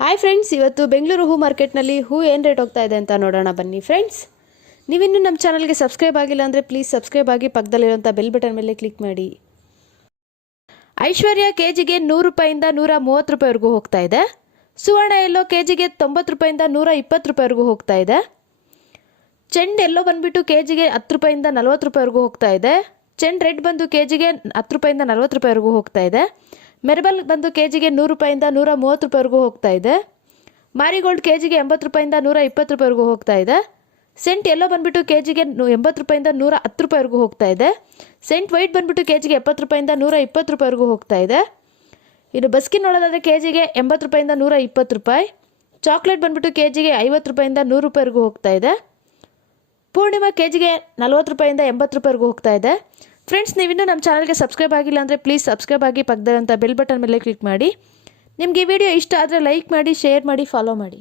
Hi friends, ಇವತ್ತು ಬೆಂಗಳೂರು ಹೂ ಮಾರ್ಕೆಟ್ನಲ್ಲಿ ಹೂ ಏನು ರೇಟ್ ಹೋಗ್ತಾ ಇದೆ ಅಂತ ನೋಡೋಣ ಬನ್ನಿ ಫ್ರೆಂಡ್ಸ್. ನೀವಿನ್ನೂ ನಮ್ಮ ಚಾನಲ್ಗೆ ಸಬ್ಸ್ಕ್ರೈಬ್ ಆಗಿಲ್ಲ ಅಂದರೆ ಪ್ಲೀಸ್ ಸಬ್ಸ್ಕ್ರೈಬ್ ಆಗಿ ಪಕ್ಕದಲ್ಲಿರುವಂಥ ಬೆಲ್ ಬಟನ್ ಮೇಲೆ ಕ್ಲಿಕ್ ಮಾಡಿ. ಐಶ್ವರ್ಯ ಕೆಜಿಗೆ 100 ರೂಪಾಯಿಂದ 130 ರೂಪಾಯಿವರೆಗೂ ಹೋಗ್ತಾ ಇದೆ. ಸುವರ್ಣ ಎಲ್ಲೋ ಕೆಜಿಗೆ 90 ರೂಪಾಯಿಂದ 120 ರೂಪಾಯಿವರೆಗೂ ಹೋಗ್ತಾ ಇದೆ. ಚೆಂಡ್ ಎಲ್ಲೋ ಬಂದುಬಿಟ್ಟು ಕೆಜಿಗೆ 10 ರೂಪಾಯಿಂದ 40 ರೂಪಾಯಿವರೆಗೂ ಹೋಗ್ತಾ ಇದೆ. ಚೆಂಡ್ ರೆಡ್ ಬಂದು ಕೆಜಿಗೆ 10 ರೂಪಾಯಿಂದ 40 ರೂಪಾಯಿವರೆಗೂ ಹೋಗ್ತಾ ಇದೆ. ಮೆರ್ಬಲ್ ಬಂದು ಕೆಜಿಗೆ 100 ರೂಪಾಯಿಂದ 130 ರೂಪಾಯಿವರೆಗೂ ಹೋಗ್ತಾ ಇದೆ. ಮಾರಿಗೋಲ್ಡ್ ಕೆಜಿಗೆ 80 ರೂಪಾಯಿಂದ 120 ರೂಪಾಯಿವರೆಗೂ ಹೋಗ್ತಾ ಇದೆ. ಸೆಂಟ್ ಎಲ್ಲೋ ಬಂದುಬಿಟ್ಟು ಕೆಜಿಗೆ 80 ರೂಪಾಯಿಂದ 110 ರೂಪಾಯಿವರೆಗೂ ಹೋಗ್ತಾ ಇದೆ. ಸೆಂಟ್ ವೈಟ್ ಬಂದುಬಿಟ್ಟು ಕೆಜಿಗೆ 70 ರೂಪಾಯಿಂದ 120 ರೂಪಾಯಿವರೆಗೂ ಹೋಗ್ತಾ ಇದೆ. ಇನ್ನು ಬಸ್ಕಿನ್ ನೋಡೋದಾದರೆ ಕೆಜಿಗೆ 80 ರೂಪಾಯಿಂದ 120 ರೂಪಾಯಿ. ಚಾಕ್ಲೇಟ್ ಬಂದುಬಿಟ್ಟು ಕೆಜಿಗೆ 50 ರೂಪಾಯಿಂದ 100 ರೂಪಾಯಿವರೆಗೂ ಹೋಗ್ತಾ ಇದೆ. ಪೂರ್ಣಿಮಾ ಕೆಜಿಗೆ 40 ರೂಪಾಯಿಂದ 80 ರೂಪಾಯಿವರೆಗೂ ಹೋಗ್ತಾ ಇದೆ. ಫ್ರೆಂಡ್ಸ್, ನೀವಿನ್ನೂ ನಮ್ಮ ಚಾನಲ್ಗೆ ಸಬ್ಸ್ಕ್ರೈಬ್ ಆಗಿಲ್ಲ ಅಂದರೆ ಪ್ಲೀಸ್ ಸಬ್ಸ್ಕ್ರೈಬ್ ಆಗಿ ಪಕ್ಕದಲ್ಲಿರುವಂಥ ಬೆಲ್ ಬಟನ್ ಮೇಲೆ ಕ್ಲಿಕ್ ಮಾಡಿ. ನಿಮಗೆ ಈ ವಿಡಿಯೋ ಇಷ್ಟ ಆದರೆ ಲೈಕ್ ಮಾಡಿ, ಶೇರ್ ಮಾಡಿ, ಫಾಲೋ ಮಾಡಿ.